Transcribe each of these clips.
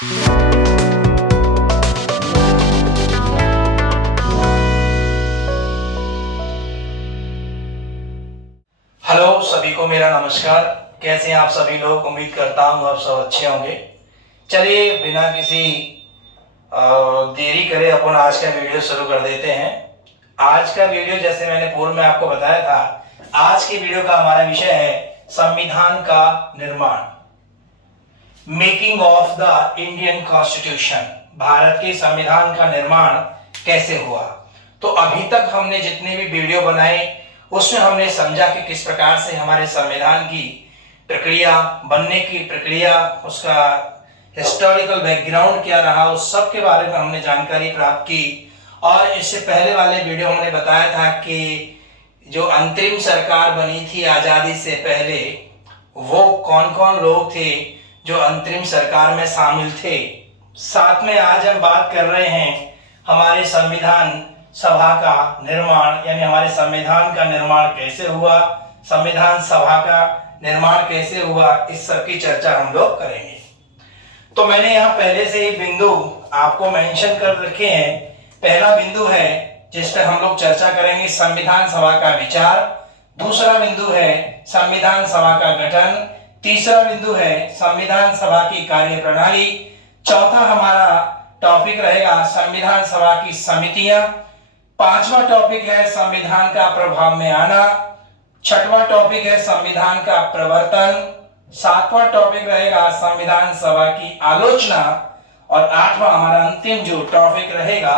Hello सभी को मेरा नमस्कार। कैसे हैं आप सभी लोग? उम्मीद करता हूँ आप सब अच्छे होंगे। चलिए बिना किसी देरी करे अपन आज का वीडियो शुरू कर देते हैं। आज का वीडियो जैसे मैंने पूर्व में आपको बताया था, आज की वीडियो का हमारा विषय है संविधान का निर्माण, making of the Indian constitution. Bharat के संविधान का निर्माण कैसे हुआ। तो अभी तक हमने जितने भी वीडियो बनाए उसमें हमने समझा कि किस प्रकार से हमारे संविधान की प्रक्रिया, बनने की प्रक्रिया, उसका हिस्टोरिकल बैकग्राउंड क्या रहा, उस सब के बारे में हमने जानकारी प्राप्त की। और इससे पहले वाले वीडियो हमने बताया था कि जो अंतरिम सरकार बनी थी आजादी से पहले, वो कौन कौन लोग थे जो अंतरिम सरकार में शामिल थे। साथ में आज हम बात कर रहे हैं हमारे संविधान सभा का निर्माण, यानी हमारे संविधान का निर्माण कैसे हुआ, संविधान सभा का निर्माण कैसे हुआ, इस सब की चर्चा हम लोग करेंगे। तो मैंने यहाँ पहले से ही बिंदु आपको मेंशन कर रखे हैं। पहला बिंदु है जिस पर हम लोग चर्चा करेंगे संविधान सभा का विचार, दूसरा बिंदु है संविधान सभा का गठन, तीसरा बिंदु है संविधान सभा की कार्यप्रणाली, चौथा हमारा टॉपिक रहेगा संविधान सभा की समितियां, पांचवा टॉपिक है संविधान का प्रभाव में आना, छठवां टॉपिक है संविधान का प्रवर्तन, सातवां टॉपिक रहेगा संविधान सभा की आलोचना, और आठवां हमारा अंतिम जो टॉपिक रहेगा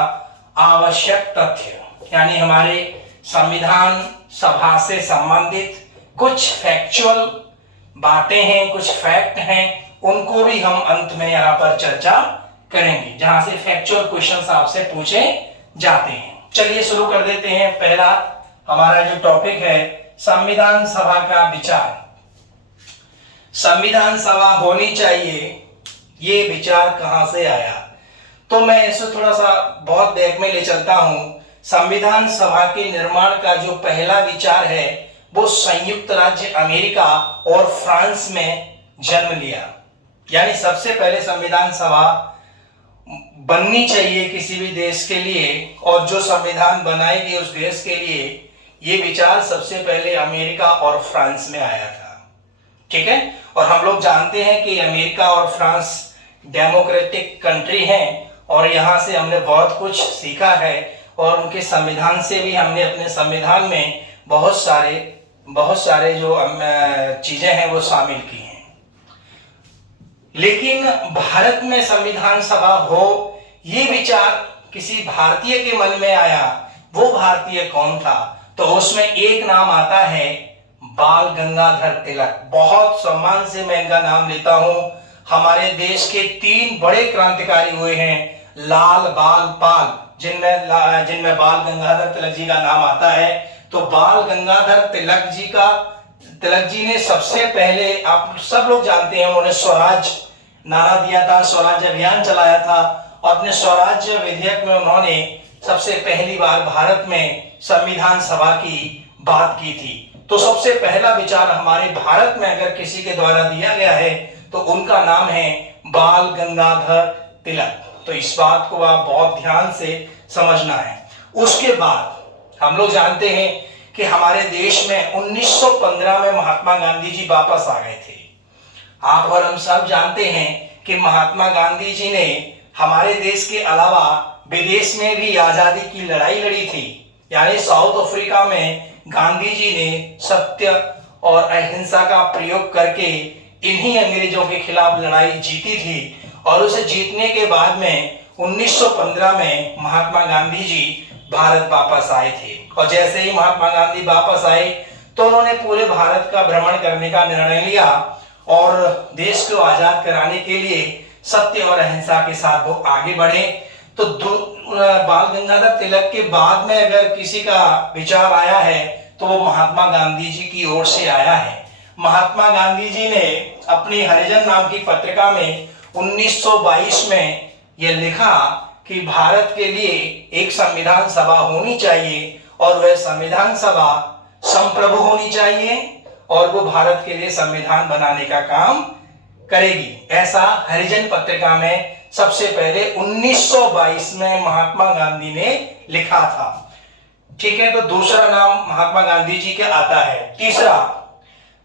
आवश्यक तथ्य, यानी हमारे संविधान सभा से संबंधित कुछ फैक्चुअल बातें हैं, कुछ फैक्ट हैं, उनको भी हम अंत में यहाँ पर चर्चा करेंगे, जहां से फैक्चुअल क्वेश्चंस आपसे पूछे जाते हैं। चलिए शुरू कर देते हैं। पहला हमारा जो टॉपिक है संविधान सभा का विचार। संविधान सभा होनी चाहिए, ये विचार कहां से आया? तो मैं इसे थोड़ा सा बहुत बैक में ले चलता हूं। संविधान सभा के निर्माण का जो पहला विचार है वो संयुक्त राज्य अमेरिका और फ्रांस में जन्म लिया। यानी सबसे पहले संविधान सभा बननी चाहिए किसी भी देश के लिए, और जो संविधान बनाएगी उस देश के लिए, ये विचार सबसे पहले अमेरिका और फ्रांस में आया था। ठीक है। और हम लोग जानते हैं कि अमेरिका और फ्रांस डेमोक्रेटिक कंट्री हैं, और यहाँ से हमने बहुत कुछ सीखा है, और उनके संविधान से भी हमने अपने संविधान में बहुत सारे जो चीजें हैं वो शामिल की हैं। लेकिन भारत में संविधान सभा हो, ये विचार किसी भारतीय के मन में आया। वो भारतीय कौन था? तो उसमें एक नाम आता है बाल गंगाधर तिलक। बहुत सम्मान से मैं इनका नाम लेता हूं। हमारे देश के 3 बड़े क्रांतिकारी हुए हैं, लाल, बाल, पाल, जिनमें बाल गंगाधर तिलक जी का नाम आता है। तो बाल गंगाधर तिलक जी ने सबसे पहले, आप सब लोग जानते हैं, उन्होंने स्वराज नारा दिया था, स्वराज अभियान चलाया था, और अपने स्वराज्य विधेयक में उन्होंने सबसे पहली बार भारत में संविधान सभा की बात की थी। तो सबसे पहला विचार हमारे भारत में अगर किसी के द्वारा दिया गया है तो उनका नाम है बाल गंगाधर तिलक। तो इस बात को आप बहुत ध्यान से समझना है। उसके बाद हम लोग जानते हैं कि हमारे देश में 1915 में महात्मा गांधी जी वापस आ गए थे। आप और हम सब जानते हैं कि महात्मा गांधी जी ने हमारे देश के अलावा विदेश में भी आजादी की लड़ाई लड़ी थी। यानी साउथ अफ्रीका में गांधी जी ने सत्य और अहिंसा का प्रयोग करके इन्हीं अंग्रेजों के खिलाफ लड़ाई जीती थी, और उसे जीतने के बाद में 1915 में महात्मा गांधी जी भारत वापस आए थे। और जैसे ही महात्मा गांधी वापस आए तो उन्होंने पूरे भारत का भ्रमण करने का निर्णय लिया, और देश को आजाद कराने के लिए सत्य और अहिंसा के साथ वो आगे बढ़े। तो बाल गंगाधर तिलक के बाद में अगर किसी का विचार आया है तो वो महात्मा गांधी जी की ओर से आया है। महात्मा गांधी जी ने अपनी हरिजन नाम की पत्रिका में 1922 में यह लिखा कि भारत के लिए एक संविधान सभा होनी चाहिए, और वह संविधान सभा संप्रभु होनी चाहिए, और वो भारत के लिए संविधान बनाने का काम करेगी, ऐसा हरिजन पत्रिका में सबसे पहले 1922 में महात्मा गांधी ने लिखा था। ठीक है, तो दूसरा नाम महात्मा गांधी जी के आता है। तीसरा,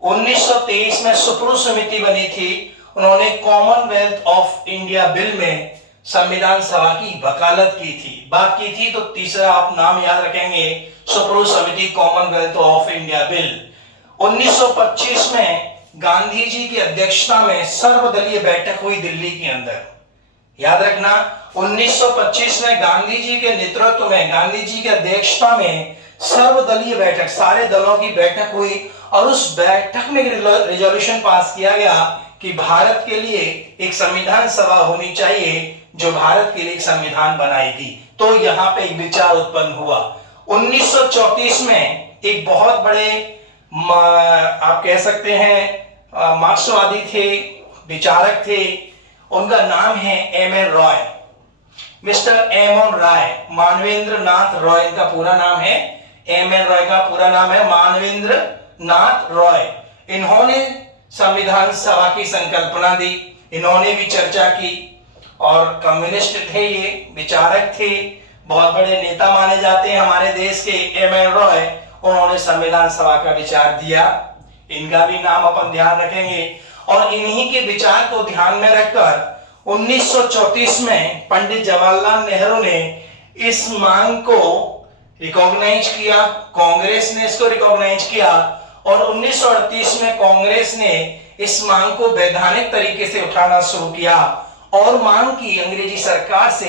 1923 में सुप्रू समिति बनी थी, उन्होंने कॉमनवेल्थ ऑफ इंडिया बिल में संविधान सभा की वकालत की थी, बात की थी। तो तीसरा आप नाम याद रखेंगे, सुप्रू समिति, कॉमनवेल्थ ऑफ इंडिया बिल। 1925 में गांधी जी की अध्यक्षता में सर्वदलीय बैठक हुई दिल्ली के अंदर, याद रखना। 1925 में गांधी जी के नेतृत्व में, गांधी जी की अध्यक्षता में सर्वदलीय बैठक, सारे दलों की बैठक हुई और उस बैठक में रिजोल्यूशन पास किया गया कि भारत के लिए एक संविधान सभा होनी चाहिए जो भारत के लिए एक संविधान बनाएगी। तो यहाँ पे एक विचार उत्पन्न हुआ। 1934 में एक बहुत बड़े आप कह सकते हैं मार्क्सवादी थे, विचारक थे, उनका नाम है M N. Roy, mister M N. Roy, Manvendra Nath Roy इनका पूरा नाम है। एम.एन. रॉय का पूरा नाम है मानवेंद्र नाथ रॉय। इन्होंने संविधान सभा की संकल्पना दी, इन्होंने भी चर्चा की और कम्युनिस्ट थे, ये विचारक थे, बहुत बड़े नेता माने जाते हैं हमारे देश के एम.एन. रॉय। उन्होंने संविधान सभा का विचार दिया, इनका भी नाम अपन ध्यान रखेंगे। और इन्हीं के विचार को ध्यान में रखकर 1934 में पंडित जवाहरलाल नेहरू ने इस मांग को रिकॉग्नाइज किया, कांग्रेस ने इसको रिकॉग्नाइज किया और 1938 में कांग्रेस ने इस मांग को वैधानिक तरीके से उठाना शुरू किया और मांग की अंग्रेजी सरकार से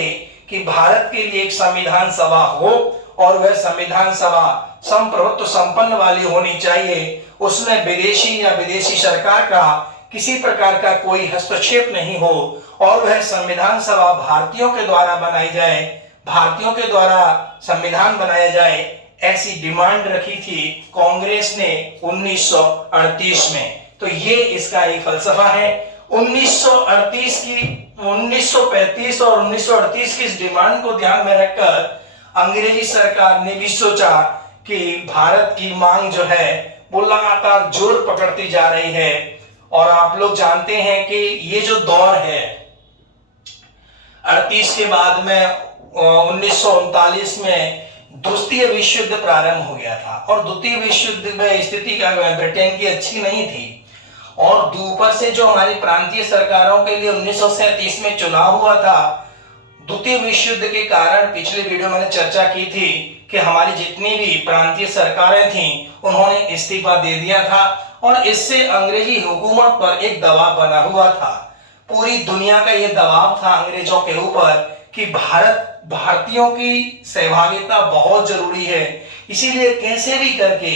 कि भारत के लिए एक संविधान सभा हो और वह संविधान सभा संप्रभुत्व संपन्न वाली होनी चाहिए, उसमें विदेशी या विदेशी सरकार का किसी प्रकार का कोई हस्तक्षेप नहीं हो और वह संविधान सभा भारतीयों के द्वारा बनाई जाए, भारतीयों के द्वारा संविधान बनाया जाए, ऐसी डिमांड रखी थी कांग्रेस ने 1938 में। तो ये इसका एक फलसफा है। 1935 और 1938 की इस डिमांड को ध्यान में रखकर अंग्रेजी सरकार ने भी सोचा कि भारत की मांग जो है वो लगातार जोर पकड़ती जा रही है और आप लोग जानते हैं कि ये जो दौर है 38 के बाद में 1939 में द्वितीय विश्व युद्ध प्रारंभ हो गया था और द्वितीय विश्व युद्ध में स्थिति ब्रिटेन की अच्छी नहीं थी और ऊपर से जो हमारी प्रांतीय सरकारों के लिए 1937 में चुनाव हुआ था, द्वितीय विश्व युद्ध के कारण पिछले वीडियो मैंने चर्चा की थी कि हमारी जितनी भी प्रांतीय सरकारें थीं उन्होंने इस्तीफा दे दिया था और इससे अंग्रेजी हुकूमत पर एक दबाव बना हुआ था। पूरी दुनिया का यह दबाव था अंग्रेजों के ऊपर कि भारतीयों की सहभागिता बहुत जरूरी है, इसीलिए कैसे भी करके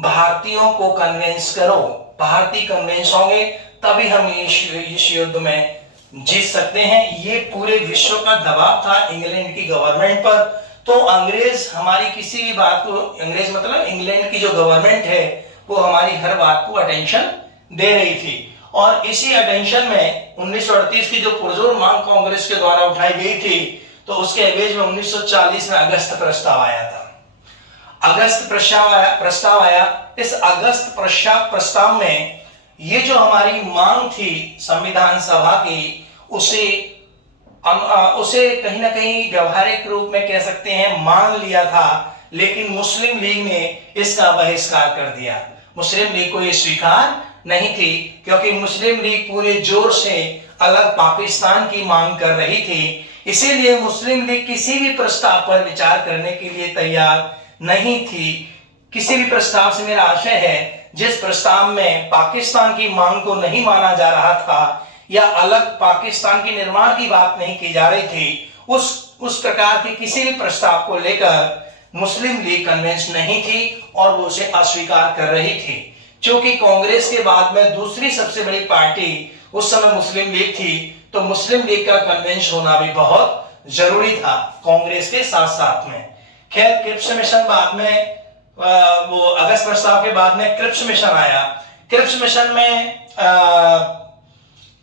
भारतीयों को कन्विंस करो, भारतीय कन्विंस होंगे तभी हम इस युद्ध में जीत सकते हैं। ये पूरे विश्व का दबाव था इंग्लैंड की गवर्नमेंट पर। तो अंग्रेज हमारी किसी भी बात को, अंग्रेज मतलब इंग्लैंड की जो गवर्नमेंट है वो हमारी हर बात को अटेंशन दे रही थी और इसी अटेंशन में 1938 की जो पुरजोर मांग कांग्रेस के द्वारा उठाई गई थी तो उसके एवज में 1940 में अगस्त प्रस्ताव आया था। अगस्त प्रस्ताव आया। इस अगस्त प्रस्ताव में ये जो हमारी मांग थी संविधान सभा की उसे कहीं ना कहीं व्यवहारिक रूप में कह सकते हैं मान लिया था, लेकिन मुस्लिम लीग ने इसका बहिष्कार कर दिया। मुस्लिम लीग को यह स्वीकार नहीं थी क्योंकि मुस्लिम लीग पूरे जोर से अलग पाकिस्तान की मांग कर रही थी, इसीलिए मुस्लिम लीग किसी भी प्रस्ताव पर विचार करने के लिए तैयार नहीं थी। किसी भी प्रस्ताव से मेरा आशय है जिस प्रस्ताव में पाकिस्तान की मांग को नहीं माना जा रहा था या अलग पाकिस्तान के निर्माण की बात नहीं की जा रही थी, उस प्रकार के किसी भी प्रस्ताव को लेकर मुस्लिम लीग कन्विंस नहीं थी और वो उसे अस्वीकार कर रही थी। क्योंकि कांग्रेस के बाद में दूसरी सबसे बड़ी पार्टी उस समय मुस्लिम लीग थी, तो मुस्लिम लीग का कन्विंस होना भी बहुत जरूरी था कांग्रेस के साथ साथ में। खैर क्रिप्स मिशन बाद में वो अगस्त प्रस्ताव के बाद में क्रिप्स मिशन आया। क्रिप्स मिशन में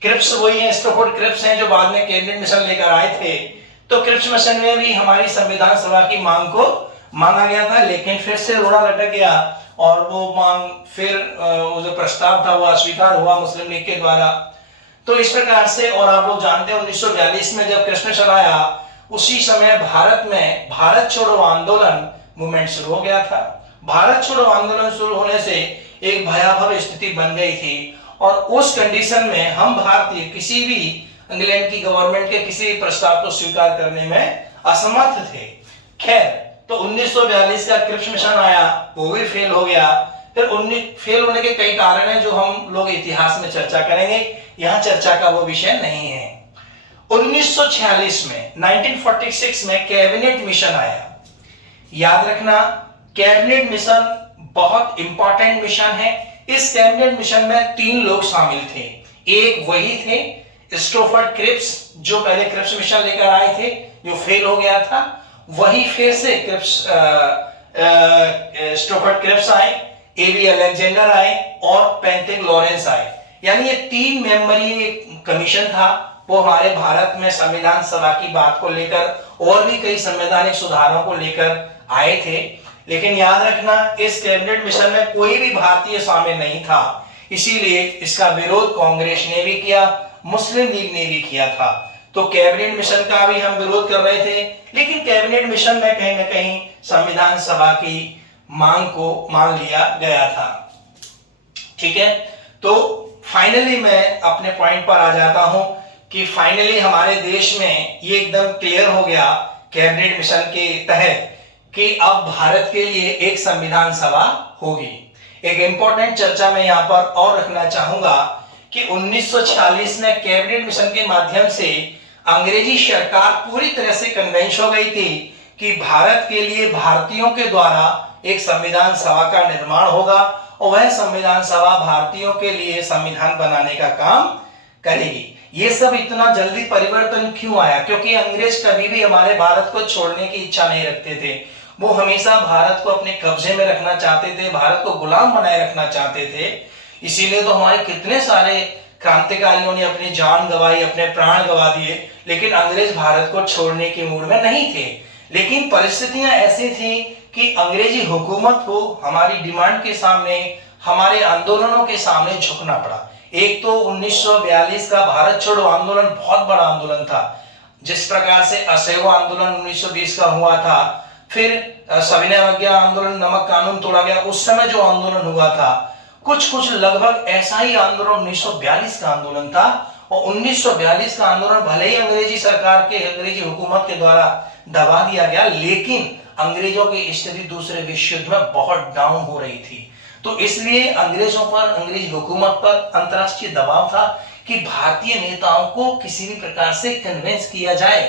क्रिप्स वही है, स्टैफोर्ड क्रिप्स हैं जो बाद में कैबिनेट मिशन लेकर आए थे। तो क्रिप्स मिशन में भी हमारी संविधान सभा की मांग को माना गया था, लेकिन फिर से रोड़ा लटक गया और वो मांग फिर वो जो प्रस्ताव था वो अस्वीकार हुआ मुस्लिम लीग के द्वारा। तो इस प्रकार से, और आप लोग जानते हैं 1942 में जब कृष्ण चला आया, उसी समय भारत में भारत छोड़ो आंदोलन मूवमेंट शुरू हो गया था। भारत छोड़ो आंदोलन शुरू होने से एक भयावह स्थिति बन गई थी, और उस कंडीशन में हम भारतीय किसी भी इंग्लैंड की गवर्नमेंट के किसी भी प्रस्ताव को स्वीकार करने में असमर्थ थे। खैर, तो 1942 का क्रिप्स मिशन आया, वो भी फेल हो गया। फिर फेल होने के कई कारण हैं जो हम लोग इतिहास में चर्चा करेंगे, यहाँ चर्चा का वो विषय नहीं है। 1946 में 1946 में कैबिनेट मिशन आया। याद रखना, कैबिनेट मिशन बहुत इंपॉर्टेंट मिशन है। इस कैबिनेट मिशन में 3 लोग शामिल थे। एक वही थे स्टोफर्ड क्रिप्स, जो पहले क्रिप्स मिशन लेकर आए थे, जो फेल हो गया था। वही फिर से स्टोफर्ड क्रिप्स आए, एबी अलेक्जेंडर आए और पेंटिक लॉरेंस आए। यानी ये 3 मेंबरी कमीशन था। वो हमारे भारत में संविधान सभा की बात को लेकर और भी कई संवैधानिक सुधारों को लेकर आए थे। लेकिन याद रखना, इस कैबिनेट मिशन में कोई भी भारतीय शामिल नहीं था, इसीलिए इसका विरोध कांग्रेस ने भी किया, मुस्लिम लीग ने भी किया था। तो कैबिनेट मिशन का भी हम विरोध कर रहे थे, लेकिन कैबिनेट मिशन में कहीं ना कहीं संविधान सभा की मांग को मान लिया गया था। ठीक है, तो फाइनली मैं अपने पॉइंट पर आ जाता हूं कि फाइनली हमारे देश में ये एकदम क्लियर हो गया कैबिनेट मिशन के तहत कि अब भारत के लिए एक संविधान सभा होगी। एक इंपॉर्टेंट चर्चा मैं यहां पर और रखना चाहूंगा कि 1946 में कैबिनेट मिशन के माध्यम से अंग्रेजी सरकार पूरी तरह से कन्विंस हो गई थी कि भारत के लिए भारतीयों के द्वारा एक संविधान सभा का निर्माण होगा, और वह संविधान सभा भारतीयों के लिए संविधान बनाने का काम करेगी। ये सब इतना जल्दी परिवर्तन क्यों आया? क्योंकि अंग्रेज कभी भी हमारे भारत को छोड़ने की इच्छा नहीं रखते थे। वो हमेशा भारत को अपने कब्जे में रखना चाहते थे, भारत को गुलाम बनाए रखना चाहते थे। इसीलिए तो हमारे कितने सारे क्रांतिकारियों ने अपनी जान गंवाई, अपने प्राण गंवा दिए, लेकिन अंग्रेज भारत को छोड़ने के मूड में नहीं थे। लेकिन परिस्थितियां ऐसी थी कि अंग्रेजी हुकूमत को हमारी डिमांड के सामने, हमारे आंदोलनों के सामने झुकना पड़ा। एक तो 1942 का भारत छोड़ो आंदोलन बहुत बड़ा आंदोलन था, जिस प्रकार से असहयोग आंदोलन 1920 का हुआ था, फिर सविनय अवज्ञा आंदोलन, नमक कानून तोड़ा गया, उस समय जो आंदोलन हुआ था, कुछ लगभग ऐसा ही आंदोलन 1942 का आंदोलन था। और 1942 का आंदोलन भले ही अंग्रेजी सरकार के, अंग्रेजी हुकूमत के द्वारा दबा दिया गया, लेकिन अंग्रेजों की स्थिति दूसरे विश्व युद्ध में बहुत डाउन हो रही थी। तो इसलिए अंग्रेजों पर, अंग्रेज हुकूमत पर अंतरराष्ट्रीय दबाव था कि भारतीय नेताओं को किसी भी प्रकार से कन्विंस किया जाए,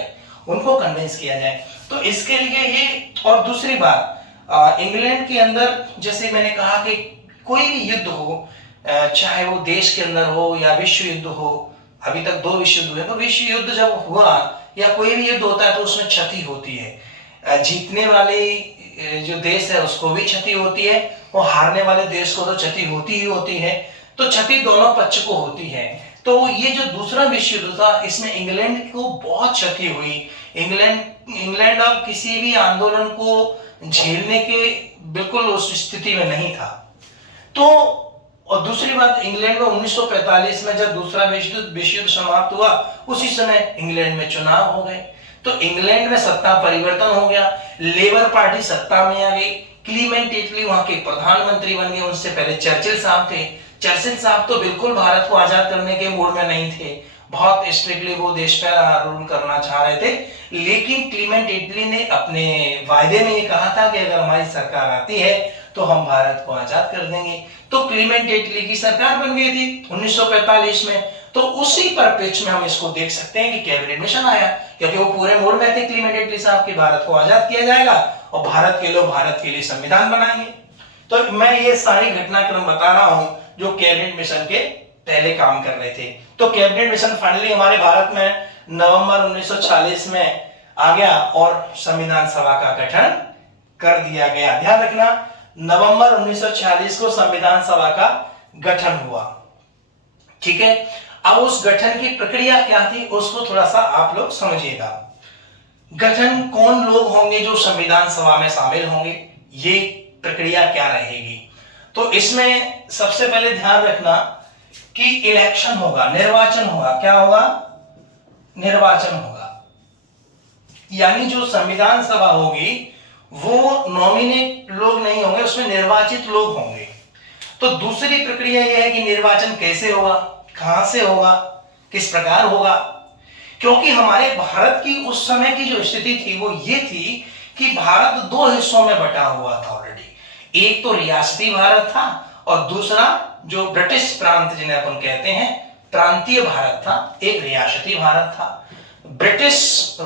उनको कन्विंस किया जाए। तो इसके लिए ये, और दूसरी बात, इंग्लैंड के अंदर जैसे मैंने कहा कि कोई भी युद्ध हो, चाहे वो देश के अंदर हो या विश्व युद्ध हो, अभी तक 2 विश्व युद्ध हुए, तो विश्व युद्ध जब हुआ या कोई भी युद्ध होता है तो उसमें क्षति होती है। जीतने वाले जो देश है उसको भी क्षति होती है, और हारने वाले देश को तो क्षति होती ही होती है। तो क्षति दोनों पक्ष को होती है। तो ये जो दूसरा विश्व युद्ध था, इसमें इंग्लैंड को बहुत क्षति हुई। इंग्लैंड अब किसी भी आंदोलन को झेलने के बिल्कुल उस स्थिति में नहीं था। तो और दूसरी बात, इंग्लैंड में 1945 में जब दूसरा विश्व युद्ध समाप्त हुआ, उसी समय इंग्लैंड में चुनाव हो गए। तो इंग्लैंड में सत्ता परिवर्तन हो गया, लेबर पार्टी सत्ता में आ गई, क्लीमेंट एटली वहां के प्रधानमंत्री बन गए। उनसे पहले चर्चिल साहब थे। चर्चिल साहब तो बिल्कुल भारत को आजाद करने के मूड में नहीं थे, बहुत स्ट्रिक्टली वो देश पर रूल करना चाह रहे थे। लेकिन क्लीमेंट एटली ने अपने वायदे में ये कहा था कि अगर हमारी सरकार आती है तो हम भारत को आजाद कर देंगे। तो क्लीमेंट एटली की सरकार बन गई थी 1945 में। तो उसी परिप्रेक्ष्य में हम इसको देख सकते हैं कि कैबिनेट मिशन आया, क्योंकि वो पूरे मूड में थे क्लीमेंट एटली साहब कि भारत को आजाद किया जाएगा और भारत के लोग भारत के लिए संविधान बनाएंगे। तो मैं ये सारी घटनाक्रम बता रहा हूं जो कैबिनेट मिशन के पहले काम कर रहे थे। तो कैबिनेट मिशन फाइनली हमारे भारत में नवंबर 1946 में आ गया और संविधान सभा का गठन कर दिया गया। ध्यान रखना, नवंबर 1946 को संविधान सभा का गठन हुआ। ठीक है, अब उस गठन की प्रक्रिया क्या थी उसको थोड़ा सा आप लोग समझिएगा। गठन कौन लोग होंगे जो संविधान सभा में शामिल होंगे, ये प्रक्रिया क्या रहेगी। तो इसमें सबसे पहले ध्यान रखना कि इलेक्शन होगा, निर्वाचन होगा। क्या होगा? निर्वाचन होगा। यानी जो संविधान सभा होगी वो नॉमिनेट लोग नहीं होंगे, उसमें निर्वाचित लोग होंगे। तो दूसरी प्रक्रिया यह है कि निर्वाचन कैसे होगा, कहां से होगा, किस प्रकार होगा। क्योंकि हमारे भारत की उस समय की जो स्थिति थी वो ये थी कि भारत दो हिस्सों में बटा हुआ था ऑलरेडी। एक तो रियासती भारत था और दूसरा जो ब्रिटिश प्रांत जिन्हें अपन कहते हैं प्रांतीय भारत था, एक रियासती भारत था। ब्रिटिश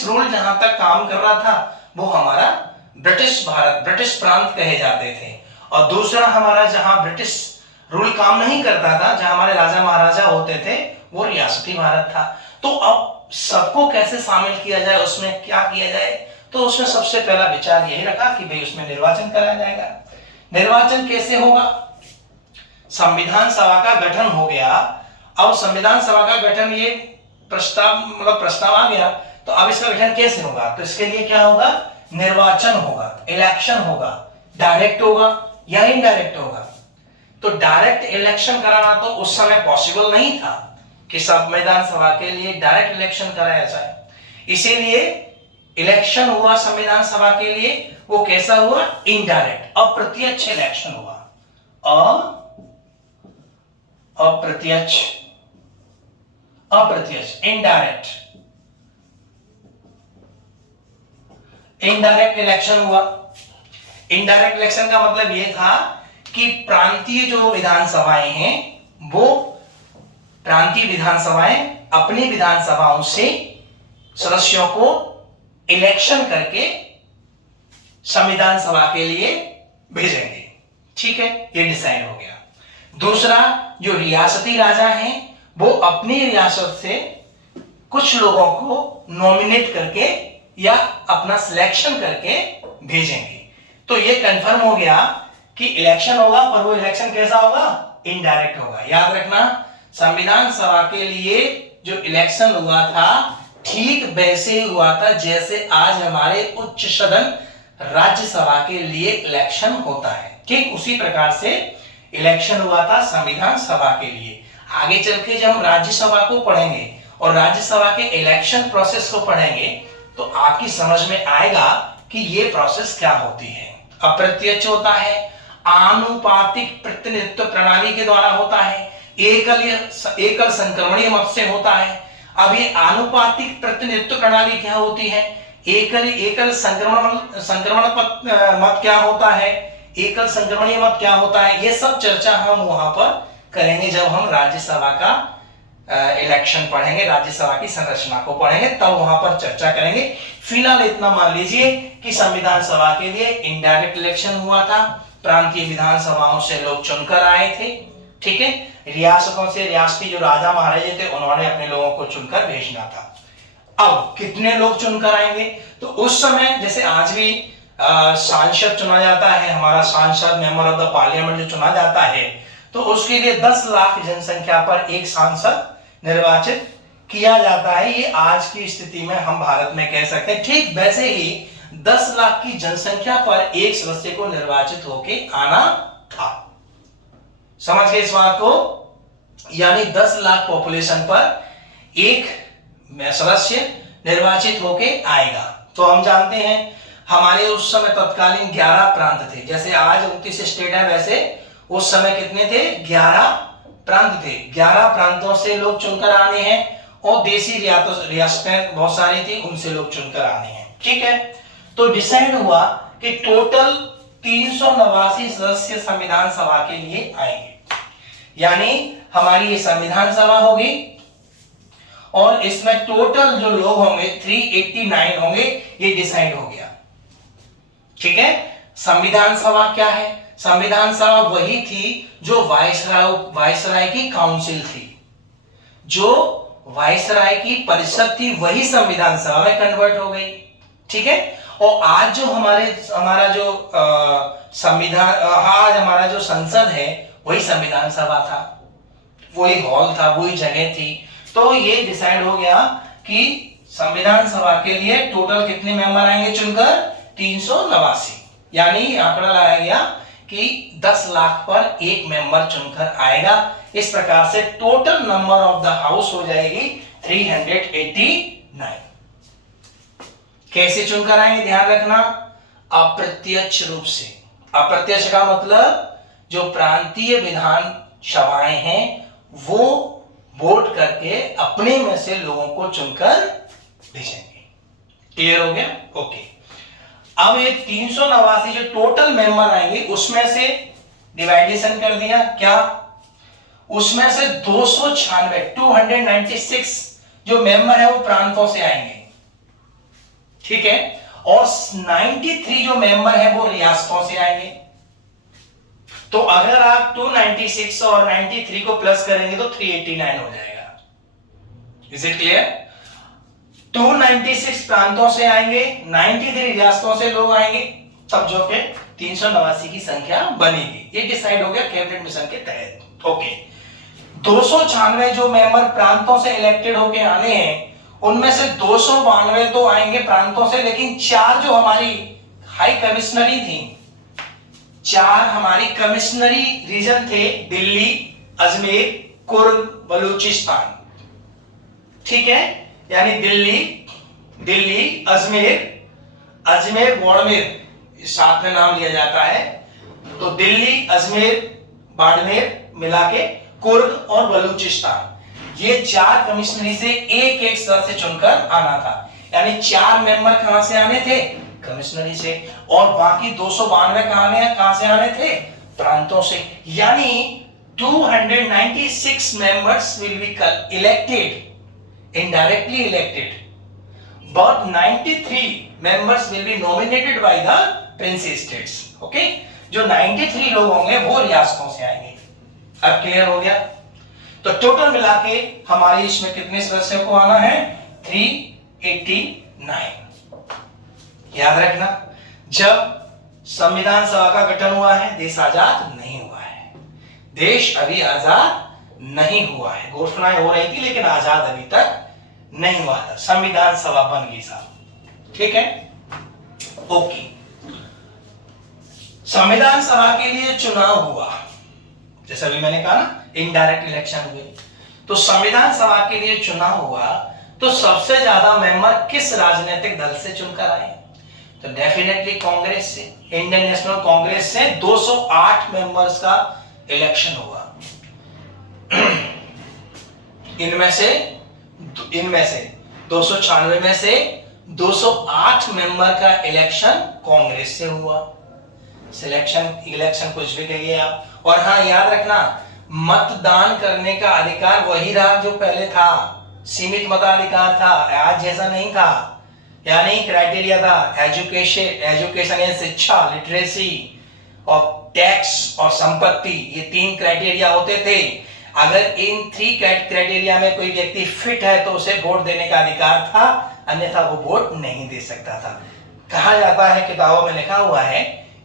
रूल जहां तक काम कर रहा था वो हमारा ब्रिटिश भारत, ब्रिटिश प्रांत कहे जाते थे। और दूसरा हमारा जहां ब्रिटिश रूल काम नहीं करता था, जहां हमारे राजा महाराजा होते थे, वो रियासती भारत था। तो अब सबको कैसे शामिल किया जाए, उसमें क्या किया जाए, तो उसमें सबसे पहला विचार यही रखा कि भाई उसमें निर्वाचन कराया जाएगा। निर्वाचन कैसे होगा? संविधान सभा का गठन हो गया। अब संविधान सभा का गठन, ये प्रस्ताव आ गया, तो अब इसका गठन कैसे होगा? तो इसके लिए क्या होगा? निर्वाचन होगा, इलेक्शन होगा। डायरेक्ट होगा या इनडायरेक्ट होगा? तो डायरेक्ट इलेक्शन कराना तो उस समय पॉसिबल नहीं था कि संविधान सभा के लिए डायरेक्ट इलेक्शन कराया जाए। इसीलिए इलेक्शन हुआ संविधान सभा के लिए, वो कैसा हुआ? इनडायरेक्ट, अप्रत्यक्ष इलेक्शन हुआ। अप्रत्यक्ष इनडायरेक्ट इलेक्शन हुआ। इनडायरेक्ट इलेक्शन का मतलब यह था कि प्रांतीय जो विधानसभाएं हैं, वो प्रांतीय विधानसभाएं अपनी विधानसभाओं से सदस्यों को इलेक्शन करके संविधान सभा के लिए भेजेंगे। ठीक है, ये डिसाइड हो गया। दूसरा, जो रियासती राजा हैं वो अपनी रियासत से कुछ लोगों को नॉमिनेट करके या अपना सिलेक्शन करके भेजेंगे। तो ये कंफर्म हो गया कि इलेक्शन होगा, पर वो इलेक्शन कैसा होगा? इनडायरेक्ट होगा। याद रखना, संविधान सभा के लिए जो इलेक्शन हुआ था ठीक वैसे ही हुआ था जैसे आज हमारे उच्च सदन राज्यसभा के लिए इलेक्शन होता है। ठीक उसी प्रकार से इलेक्शन हुआ था संविधान सभा के लिए। आगे चल के जब हम राज्यसभा को पढ़ेंगे और राज्यसभा के इलेक्शन प्रोसेस को पढ़ेंगे तो आपकी समझ में आएगा कि ये प्रोसेस क्या होती है। अप्रत्यक्ष होता है, आनुपातिक प्रतिनिधित्व प्रणाली के द्वारा होता है, एकल संक्रमणीय मत से होता है। अब ये आनुपातिक प्रतिनिधित्व प्रणाली क्या होती है, एकल संक्रमण मत क्या होता है, एकल संक्रमणीय मत क्या होता है, ये सब चर्चा हम वहां पर करेंगे जब हम राज्यसभा का इलेक्शन पढ़ेंगे, राज्यसभा की संरचना को पढ़ेंगे, तब वहां पर चर्चा करेंगे। फिलहाल इतना मान लीजिए कि संविधान सभा के लिए इनडायरेक्ट इलेक्शन हुआ था, प्रांतीय विधानसभाओं से लोग चुनकर आए थे। ठीक है, रियासतों से रियासती जो राजा महाराजे थे उन्होंने अपने लोगों को चुनकर भेजना था। अब कितने लोग चुनकर आएंगे? तो उस समय जैसे आज भी सांसद चुना जाता है, हमारा सांसद मेंबर ऑफ द पार्लियामेंट जो चुना जाता है, तो उसके लिए 10 लाख जनसंख्या पर एक सांसद निर्वाचित किया जाता है। ये आज की स्थिति में हम भारत में कह सकते हैं। ठीक वैसे ही 10 लाख की जनसंख्या पर एक सदस्य को निर्वाचित होके आना था। समझ गए इस बात को? यानी 10 लाख पॉपुलेशन पर एक सदस्य निर्वाचित होके आएगा। तो हम जानते हैं हमारे उस समय तत्कालीन 11 प्रांत थे। जैसे आज 29 स्टेट है, वैसे उस समय कितने थे? 11 प्रांत थे। 11 प्रांतों से लोग चुनकर आने हैं और देसी रियासतें बहुत सारी थी, उनसे लोग चुनकर आने हैं। ठीक है, तो डिसाइड हुआ कि टोटल 389 सदस्य संविधान सभा के लिए आएंगे। यानी हमारी ये संविधान सभा होगी और इसमें टोटल जो लोग होंगे 389 होंगे, ये डिसाइड हो गया। ठीक है, संविधान सभा क्या है? संविधान सभा वही थी जो वायसराय की काउंसिल थी। जो वायसराय की परिषद थी वही संविधान सभा में कन्वर्ट हो गई। ठीक है, और आज जो हमारा जो संविधान, आज हमारा जो संसद है वही संविधान सभा था, वही हॉल था, वही जगह थी। तो ये डिसाइड हो गया कि संविधान सभा के लिए टोटल कितने मेंबर आएंगे चुनकर? 389। यानी आंकड़ा लाया गया कि 10 लाख पर एक मेंबर चुनकर आएगा। इस प्रकार से total number of the house हो जाएगी 389। कैसे चुनकर आएंगे ध्यान रखना, अप्रत्यक्ष रूप से। अप्रत्यक्ष का मतलब जो प्रांतीय विधान सभाएं हैं वो वोट करके अपने में से लोगों को चुनकर भेजेंगे। क्लियर हो गया? ओके। अब ये 389 जो टोटल मेंबर आएंगे उसमें से डिवाइडेशन कर दिया क्या, उसमें से 296 जो मेंबर है वो प्रांतों से आएंगे, ठीक है, और 93 जो मेंबर है वो रियासतों से आएंगे। तो अगर आप 296 और 93 को प्लस करेंगे तो 389 हो जाएगा। Is it clear? 296 प्रांतों से आएंगे, 93 रियासतों से लोग आएंगे, तब जो के 389 की संख्या बनेगी। ये डिसाइड हो गया कैबिनेट मिशन के तहत। ओके। 296 जो मेंबर प्रांतों से इलेक्टेड होके आने हैं उनमें से 292 तो आएंगे प्रांतों से, लेकिन 4 जो हमारी हाई कमिश्नरी थी, 4 हमारी कमिश्नरी रीजन थे, दिल्ली, अजमेर, कुर्ग, बलूचिस्तान, ठीक है, यानी दिल्ली, अजमेर बाड़मेर साथ में नाम लिया जाता है, तो दिल्ली, अजमेर, बाड़मेर मिला के कुर्ग और बलूचिस्तान, ये 4 कमिश्नरी से एक सदस्य से चुनकर आना था। यानी 4 मेंबर कहां से आने थे? कमिश्नरी से, और बाकी 292 कहां से आने थे? प्रांतों से। यानी 296 members will be elected, indirectly elected, but 93 members will be nominated by the Prince States. Okay? जो 93 लोग होंगे वो रियासतों से आएंगे। अब क्लियर हो गया? तो टोटल मिला के हमारी इसमें कितने सदस्यों को आना है? 389। याद रखना, जब संविधान सभा का गठन हुआ है देश आजाद नहीं हुआ है, देश अभी आजाद नहीं हुआ है, घोषणाएं हो रही थी लेकिन आजाद अभी तक नहीं हुआ था, संविधान सभा बन गई साहब, ठीक है, ओके। संविधान सभा के लिए चुनाव हुआ, जैसा अभी मैंने कहा ना, इनडायरेक्ट इलेक्शन हुए, तो संविधान सभा के लिए चुनाव हुआ, तो सबसे ज्यादा मेंबर किस राजनीतिक दल से चुनकर आए? तो डेफिनेटली कांग्रेस से, इंडियन नेशनल कांग्रेस से 208 मेंबर्स का इलेक्शन हुआ। इनमें से 296 में से 208 मेंबर का इलेक्शन कांग्रेस से हुआ। इलेक्शन कुछ भी कहिए आप। और हाँ, याद रखना, मतदान करने का अधिकार वही रहा जो पहले था, सीमित मताधिकार था, आज जैसा नहीं था। यानी क्राइटेरिया था एजुकेशन या शिक्षा, लिटरेसी और टैक्स और संपत्ति, ये 3 क्राइटेरिया होते थे। अगर इन 3 क्राइटेरिया में कोई व्यक्ति फिट है तो उसे वोट देने का अधिकार था, अन्यथा वो वोट नहीं दे सकता था। कहा जाता है, किताबों में लिखा हुआ है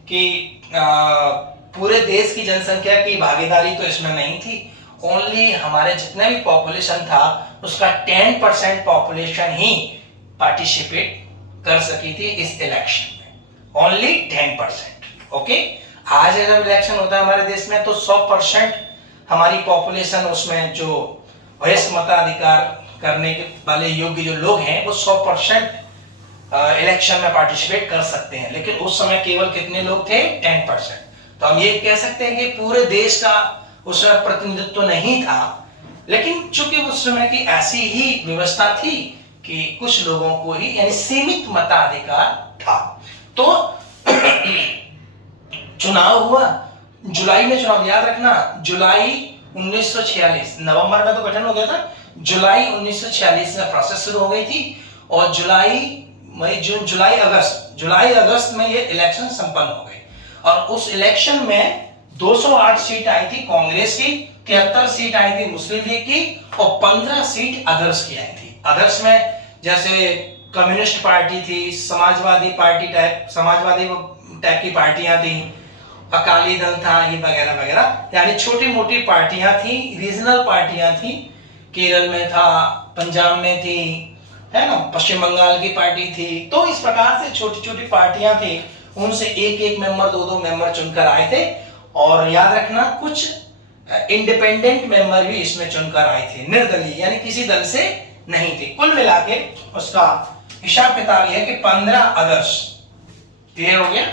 कि पूरे देश की जनसंख्या की भागीदारी तो इसमें नहीं थी, ओनली हमारे जितने भी पॉपुलेशन था उसका 10% पॉपुलेशन ही पार्टिसिपेट कर सकी थी इस इलेक्शन में, ओनली 10%। ओके, आज जब इलेक्शन होता है हमारे देश में तो 100% हमारी पॉपुलेशन उसमें जो वयस्क मताधिकार करने के वाले योग्य जो लोग हैं वो 100% इलेक्शन में पार्टिसिपेट कर सकते हैं, लेकिन उस समय केवल कितने लोग थे? 10%। तो हम ये कह सकते हैं कि पूरे देश का उस समय प्रतिनिधित्व नहीं था, लेकिन चूंकि उस समय की ऐसी ही व्यवस्था थी कि कुछ लोगों को ही यानी सीमित मताधिकार था। तो चुनाव हुआ, जुलाई में चुनाव, याद रखना, जुलाई 1946, नवंबर में तो गठन हो गया था, जुलाई 1946 में प्रोसेस शुरू हो गई थी, और जुलाई, मई, जून, जुलाई अगस्त में ये इलेक्शन संपन्न हो गई। और उस इलेक्शन में 208 सीट आई थी कांग्रेस की, 73 सीट आई थी मुस्लिम लीग की, और 15 सीट अदर्स की आई थी। अदर्स में जैसे कम्युनिस्ट पार्टी थी, समाजवादी टाइप की पार्टियां थी, अकाली दल था, ये वगैरह वगैरह, यानी छोटी मोटी पार्टियां थी, रीजनल पार्टियां थी। केरल में था, पंजाब में थी, है ना, पश्चिम बंगाल की पार्टी थी। तो इस प्रकार से छोटी छोटी पार्टियां थी, उनसे एक एक मेंबर, दो दो मेंबर चुनकर आए थे। और याद रखना कुछ इंडिपेंडेंट मेंबर भी इसमें चुनकर आए थे, निर्दलीय यानी किसी दल से नहीं थे। कुल मिला के उसका हिसाब किताब यह है कि 15 अगस्त, क्लियर हो गया,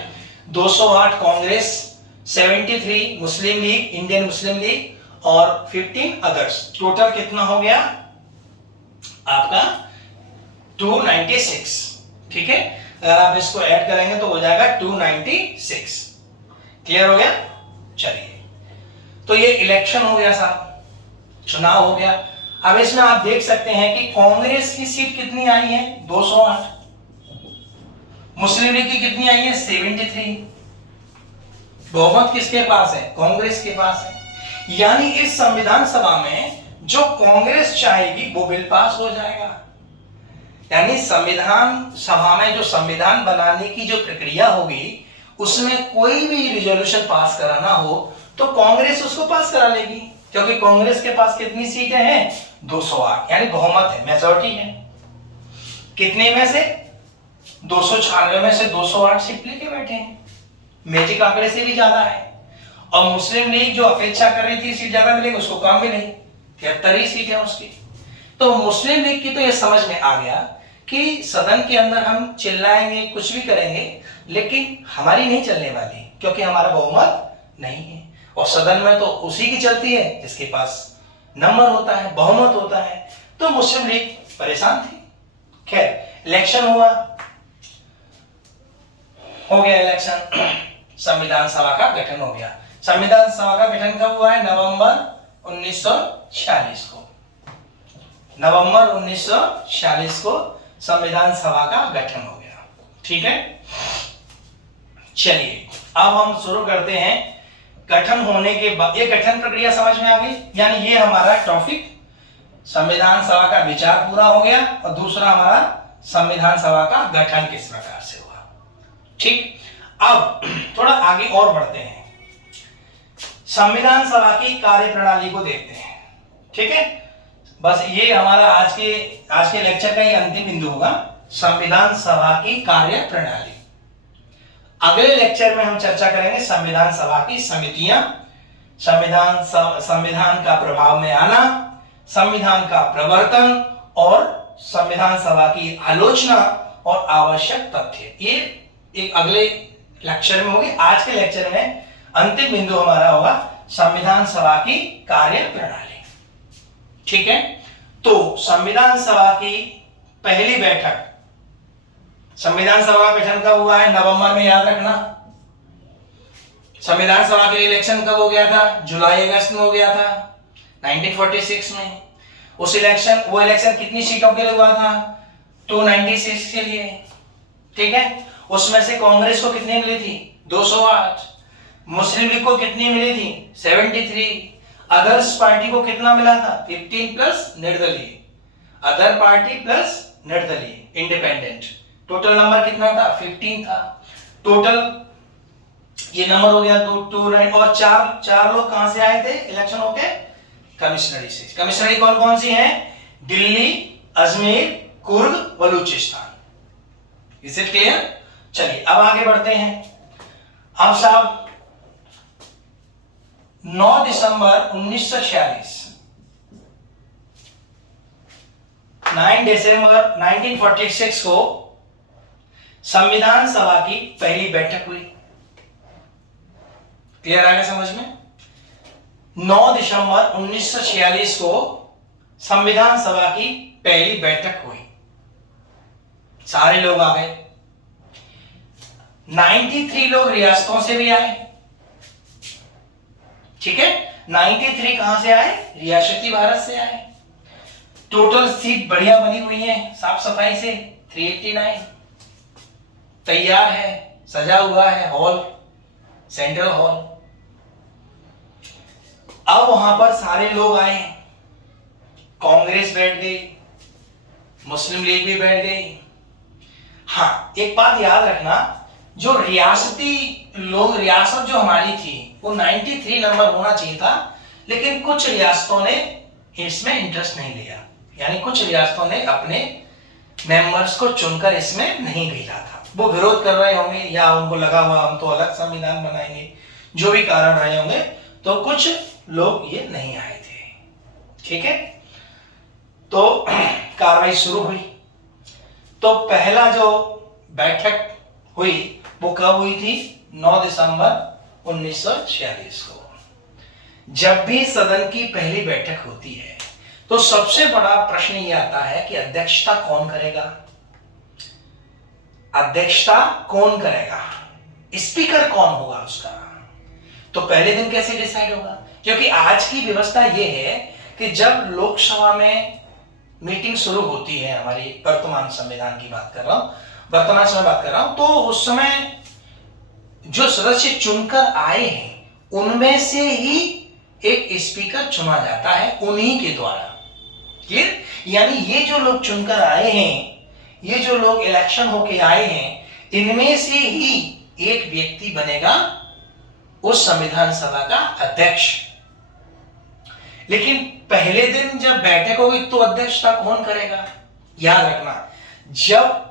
208 कांग्रेस, 73 मुस्लिम लीग, इंडियन मुस्लिम लीग और 15 अदर्स। टोटल कितना हो गया आपका 296। ठीक है, अगर आप इसको ऐड करेंगे तो हो जाएगा 296। क्लियर हो गया। चलिए, तो ये इलेक्शन हो गया साहब, चुनाव हो गया। अब इसमें आप देख सकते हैं कि कांग्रेस की सीट कितनी आई है 208, मुस्लिम लीग की कितनी आई है 73। बहुमत किसके पास है, कांग्रेस के पास है। यानी इस संविधान सभा में जो कांग्रेस चाहेगी वो बिल पास हो जाएगा। यानी संविधान सभा में जो संविधान बनाने की जो प्रक्रिया होगी उसमें कोई भी रिजोल्यूशन पास कराना हो तो कांग्रेस उसको पास करा लेगी, क्योंकि कांग्रेस के पास कितनी सीटें हैं 208, यानी बहुमत है, मेजॉरिटी है। कितने में से 296 में से 208 सीट लेके बैठे हैं, मैजिक आंकड़े से भी ज्यादा है। और मुस्लिम लीग जो अपेक्षा कर रही थी सीट ज्यादा मिलेगी, उसको कम मिली, 73 ही सीट है उसकी। तो मुस्लिम लीग की तो यह समझ में आ गया कि सदन के अंदर हम चिल्लाएंगे, कुछ भी करेंगे, लेकिन हमारी नहीं चलने वाली, क्योंकि हमारा बहुमत नहीं है। और सदन में तो उसी की चलती है जिसके पास नंबर होता है, बहुमत होता है। तो मुस्लिम लीग परेशान थी। खैर, इलेक्शन हुआ, हो गया इलेक्शन, संविधान सभा का गठन हो गया। संविधान सभा का गठन कब हुआ है, नवंबर 1946 को। नवंबर 1946 को संविधान सभा का गठन हो गया। ठीक है, चलिए अब हम शुरू करते हैं। गठन होने के बाद ये गठन प्रक्रिया समझ में आ गई, यानी ये हमारा टॉपिक संविधान सभा का विचार पूरा हो गया। और दूसरा हमारा संविधान सभा का गठन किस प्रकार से हुआ। ठीक, अब थोड़ा आगे और बढ़ते हैं, संविधान सभा की कार्यप्रणाली को देखते हैं। ठीक है, बस ये हमारा आज के लेक्चर का ही अंतिम बिंदु होगा, संविधान सभा की कार्यप्रणाली। अगले लेक्चर में हम चर्चा करेंगे संविधान सभा की समितियां, संविधान का प्रभाव में आना, संविधान का प्रवर्तन और संविधान सभा की आलोचना और आवश्यक तथ्य। ये एक अगले लेक्चर में होगी। आज के लेक्चर में अंतिम बिंदु हमारा होगा संविधान सभा की कार्यप्रणाली। ठीक है, तो संविधान सभा की पहली बैठक, संविधान सभा का गठन कब हुआ है, नवंबर में, याद रखना। संविधान सभा के लिए इलेक्शन कब हो गया था, जुलाई अगस्त में हो गया था 1946 में। वो इलेक्शन कितनी सीटों के लिए हुआ था, 296 के लिए। ठीक है, उसमें से कांग्रेस को कितनी मिली थी 208, मुस्लिम लीग को कितनी मिली थी 73, अदर्स पार्टी को कितना मिला था 15 प्लस निर्दलीय, अदर पार्टी प्लस निर्दलीय, इंडिपेंडेंट। टोटल नंबर कितना था 15 था। टोटल ये नंबर हो गया 229। और चार लोग कहां से आए थे इलेक्शन होके, कमिश्नरी से। कमिश्नरी कौन कौन सी हैं, Delhi, Ajmer, Coorg, Balochistan. Is it clear. चलिए अब आगे बढ़ते हैं। अब साहब 9 दिसंबर 1946, 9 दिसंबर 1946 को संविधान सभा की पहली बैठक हुई। क्लियर आ गया समझ में। 9 दिसंबर 1946 को संविधान सभा की पहली बैठक हुई, सारे लोग आ गए। 93 लोग रियासतों से भी आए। ठीक है, 93 कहां से आए, रियासती भारत से आए। टोटल सीट बढ़िया बनी हुई है, साफ सफाई से 389 तैयार है, सजा हुआ है हॉल, सेंट्रल हॉल। अब वहां पर सारे लोग आए, कांग्रेस बैठ गई, मुस्लिम लीग भी बैठ गई। हाँ, एक बात याद रखना, जो रियासत जो हमारी थी वो 93 नंबर होना चाहिए था, लेकिन कुछ रियासतों ने इसमें इंटरेस्ट नहीं लिया, यानी कुछ रियासतों ने अपने मेंबर्स को चुनकर इसमें नहीं भेजा था। वो विरोध कर रहे होंगे या उनको लगा हुआ हम तो अलग संविधान बनाएंगे, जो भी कारण रहे होंगे, तो कुछ लोग ये नहीं आए थे। ठीक है, तो कार्रवाई शुरू हुई। तो पहला जो बैठक हुई वो कब हुई थी? 9 दिसंबर 1946 को। जब भी सदन की पहली बैठक होती है तो सबसे बड़ा प्रश्न ये आता है कि अध्यक्षता कौन करेगा? अध्यक्षता कौन करेगा? स्पीकर कौन होगा उसका? तो पहले दिन कैसे डिसाइड होगा? क्योंकि आज की व्यवस्था ये है कि जब लोकसभा में मीटिंग शुरू होती है, हमारी वर्तमान संविधान की बात कर रहा हूं, वर्तमान समय बात कर रहा हूं, तो उस समय जो सदस्य चुनकर आए हैं उनमें से ही एक स्पीकर चुना जाता है, उन्हीं के द्वारा। क्लियर? यानी ये जो लोग चुनकर आए हैं, ये जो लोग इलेक्शन होके आए हैं, इनमें से ही एक व्यक्ति बनेगा उस संविधान सभा का अध्यक्ष। लेकिन पहले दिन जब बैठक होगी तो अध्यक्षता कौन करेगा? याद रखना, जब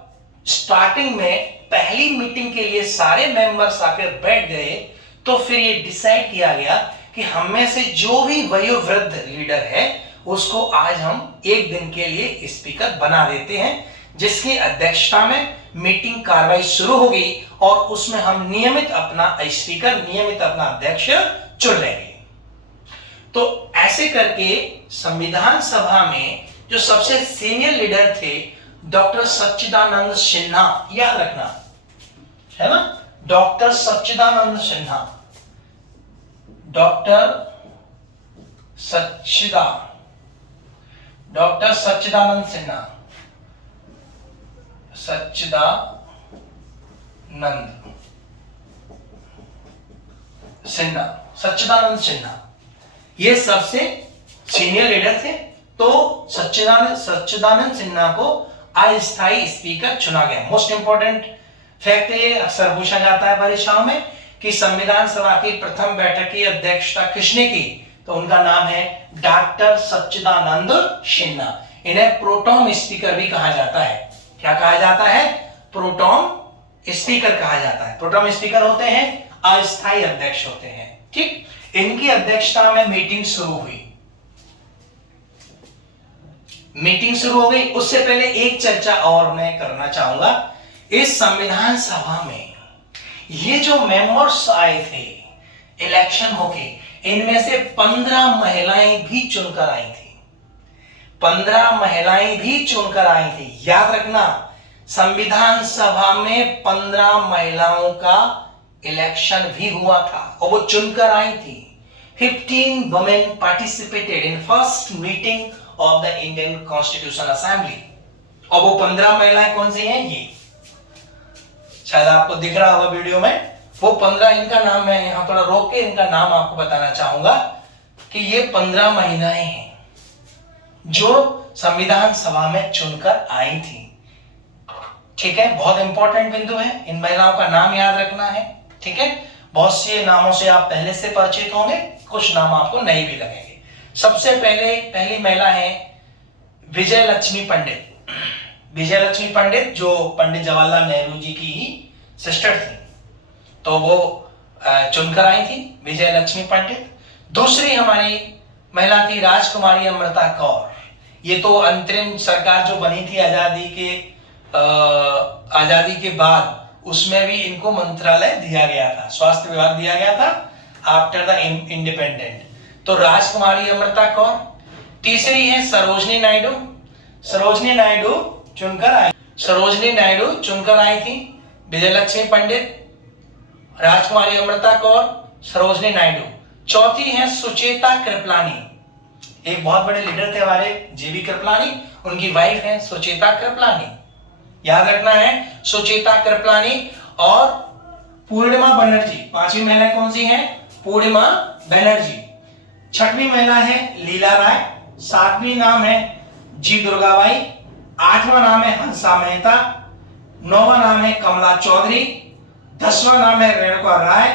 स्टार्टिंग में पहली मीटिंग के लिए सारे मेंबर्स आकर बैठ गए तो फिर ये डिसाइड किया गया कि हम में से जो भी वयोवृद्ध लीडर है उसको आज हम एक दिन के लिए स्पीकर बना देते हैं, जिसकी अध्यक्षता में मीटिंग कार्रवाई शुरू होगी और उसमें हम नियमित अपना स्पीकर, नियमित अपना अध्यक्ष चुन लेंगे। तो ऐसे करके संविधान सभा में जो सबसे सीनियर लीडर थे डॉक्टर सच्चिदानंद सिन्हा, याद रखना है ना, डॉक्टर सच्चिदानंद सिन्हा, डॉक्टर सच्चिदानंद सिन्हा, सच्चिदानंद सिन्हा ये सबसे सीनियर लीडर थे। तो सच्चिदानंद सिन्हा को अस्थायी स्पीकर चुना गया। मोस्ट इंपॉर्टेंट फैक्ट ये अक्सर पूछा जाता है परीक्षाओं में कि संविधान सभा की प्रथम बैठक की अध्यक्षता किसने की? तो उनका नाम है डॉक्टर सच्चिदानंद सिन्हा। इन्हें प्रोटॉम स्पीकर भी कहा जाता है। क्या कहा जाता है? प्रोटॉम स्पीकर कहा जाता है। प्रोटॉम स्पीकर होते हैं अस्थायी अध्यक्ष होते हैं। ठीक, इनकी अध्यक्षता में मीटिंग शुरू हुई। मीटिंग शुरू हो गई, उससे पहले एक चर्चा और मैं करना चाहूंगा। इस संविधान सभा में ये जो मेंबर्स आए थे इलेक्शन होके, इनमें से 15 महिलाएं भी चुनकर आई थी। 15 महिलाएं भी चुनकर आई थी। याद रखना, संविधान सभा में 15 महिलाओं का इलेक्शन भी हुआ था और वो चुनकर आई थी। 15 women participated in first meeting of the Indian Constitutional Assembly। और वो 15 महिलाएं कौन सी हैं? ये शायद आपको दिख रहा होगा वीडियो में। वो 15, इनका नाम मैं यहां थोड़ा रोक के इनका नाम आपको बताना चाहूंगा कि ये 15 महिलाएं हैं जो संविधान सभा में चुनकर आई थी। ठीक है, बहुत इंपॉर्टेंट बिंदु है। इन महिलाओं का नाम याद रखना है। ठीक है, बहुत से नामों से आप पहले से परिचित होंगे, कुछ नाम आपको नए भी लगेंगे। सबसे पहली महिला है विजय लक्ष्मी पंडित। विजय लक्ष्मी पंडित जो पंडित जवाहरलाल नेहरू जी की ही सिस्टर थी, तो वो चुनकर आई थी विजय लक्ष्मी पंडित। दूसरी हमारी महिला थी राजकुमारी अमृता कौर। ये तो अंतरिम सरकार जो बनी थी आजादी के बाद, उसमें भी इनको मंत्रालय दिया गया था, स्वास्थ्य विभाग दिया गया था आफ्टर द इंडिपेंडेंट। तो राजकुमारी अमृता कौर। तीसरी है सरोजनी नायडू। सरोजनी नायडू चुनकर आई थी। विजय लक्ष्मी पंडित, राजकुमारी अमृता कौर, सरोजनी नायडू। चौथी है सुचेता कृपलानी। एक बहुत बड़े लीडर थे हमारे जेबी कृपलानी, उनकी वाइफ है सुचेता कृपलानी। याद रखना है, सुचेता कृपलानी। और पूर्णिमा बनर्जी। पांचवी महिला कौन सी है? पूर्णिमा बनर्जी। छठवीं महिला है लीला राय। सातवीं नाम है जी दुर्गाबाई। आठवां नाम है हंसा मेहता। नौवां नाम है कमला चौधरी। 10वां नाम है रेणुका राय।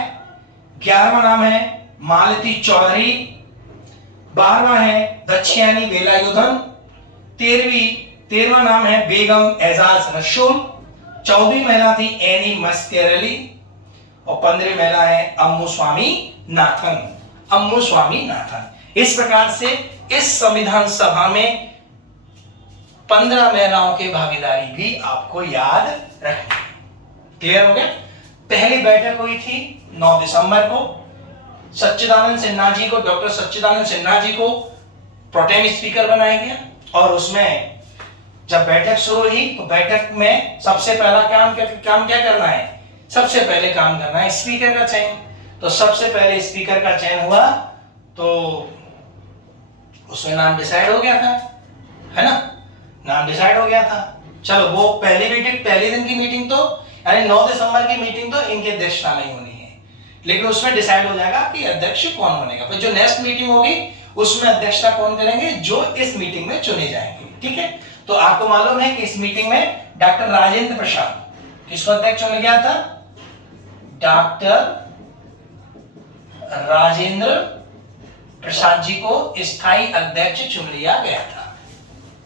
11वां नाम है मालती चौधरी। 12वां है दक्षियानी वेलायुधन। 13वां नाम है बेगम एजाज रसूल। 14वीं महिला थी एनी मस्केरेली और 15वीं महिला है अम्मू स्वामी नाथन। अम्मू स्वामी नाथन। इस प्रकार से इस संविधान सभा में 15 महिलाओं की भागीदारी भी आपको याद रखनी है। क्लियर हो गया? पहली बैठक हुई थी 9 दिसंबर को। सच्चिदानंद सिन्हा जी को, डॉक्टर सच्चिदानंद सिन्हा जी को प्रोटेम स्पीकर बनाया गया और उसमें जब बैठक शुरू हुई तो बैठक में सबसे पहला काम क्या करना है? सबसे पहले काम करना है स्पीकर का चयन। तो सबसे पहले स्पीकर का चयन हुआ तो उसमें नाम डिसाइड हो गया था, है ना? नाम डिसाइड हो गया था। चलो वो पहले दिन की मीटिंग तो यानी 9 दिसंबर की मीटिंग तो इनके अध्यक्षता में ही होनी है, लेकिन उसमें डिसाइड हो जाएगा कि अध्यक्ष कौन बनेगा। फिर जो नेक्स्ट मीटिंग होगी उसमें अध्यक्षता कौन करेंगे? जो इस मीटिंग में चुने जाएंगे। ठीक है, तो आपको मालूम है कि इस मीटिंग में डॉक्टर राजेंद्र प्रसाद किसको अध्यक्ष चुना गया था? डॉक्टर राजेंद्र प्रसाद जी को स्थायी अध्यक्ष चुन लिया गया था।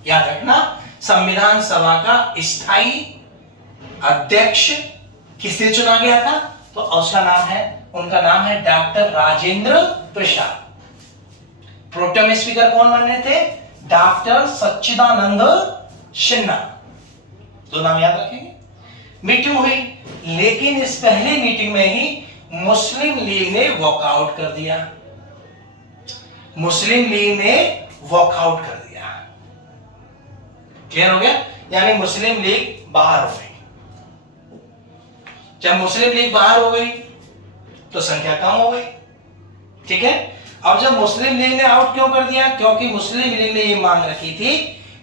याद रखना, संविधान सभा का स्थायी अध्यक्ष किससे चुना गया था? तो उनका नाम है doctor Rajendra Prasad. Pro tem speaker कौन बनने थे? डॉक्टर सच्चिदानंद सिन्हा। दो नाम याद रखेंगे। मीटिंग हुई, लेकिन इस पहली मीटिंग में ही मुस्लिम लीग ने वॉकआउट कर दिया। मुस्लिम लीग ने वॉकआउट कर दिया। क्लियर हो गया? यानी मुस्लिम लीग बाहर हो गई। जब मुस्लिम लीग बाहर हो गई तो संख्या कम हो गई। ठीक है, अब जब मुस्लिम लीग ने आउट क्यों कर दिया? क्योंकि मुस्लिम लीग ने ये मांग रखी थी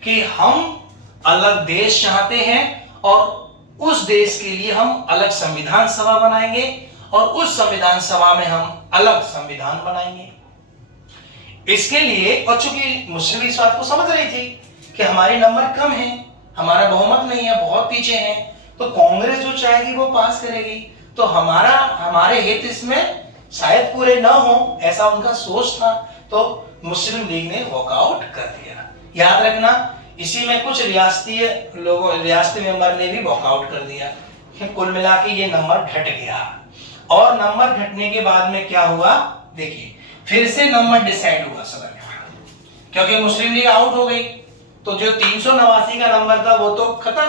कि हम अलग देश चाहते हैं और उस देश के लिए हम अलग संविधान सभा बनाएंगे और उस संविधान सभा में हम अलग संविधान बनाएंगे। इसके लिए, और चूंकि मुस्लिम इस बात को समझ रही थी कि हमारे नंबर कम हैं, हमारा बहुमत नहीं है, बहुत पीछे हैं, तो कांग्रेस जो चाहेगी वो पास करेगी, तो हमारे हित इसमें शायद पूरे ना हो, ऐसा उनका सोच था। तो मुस्लिम लीग ने वॉकआउट कर दिया। याद रखना, इसी में कुछ रियासती मेंबर ने भी वॉकआउट कर दिया। कुल मिला के ये नंबर घट गया। और नंबर घटने के बाद में क्या हुआ? देखिए, फिर से नंबर डिसाइड हुआ सदन में, क्योंकि मुस्लिम लीग आउट हो गई, तो जो 389 का नंबर था वो तो खत्म।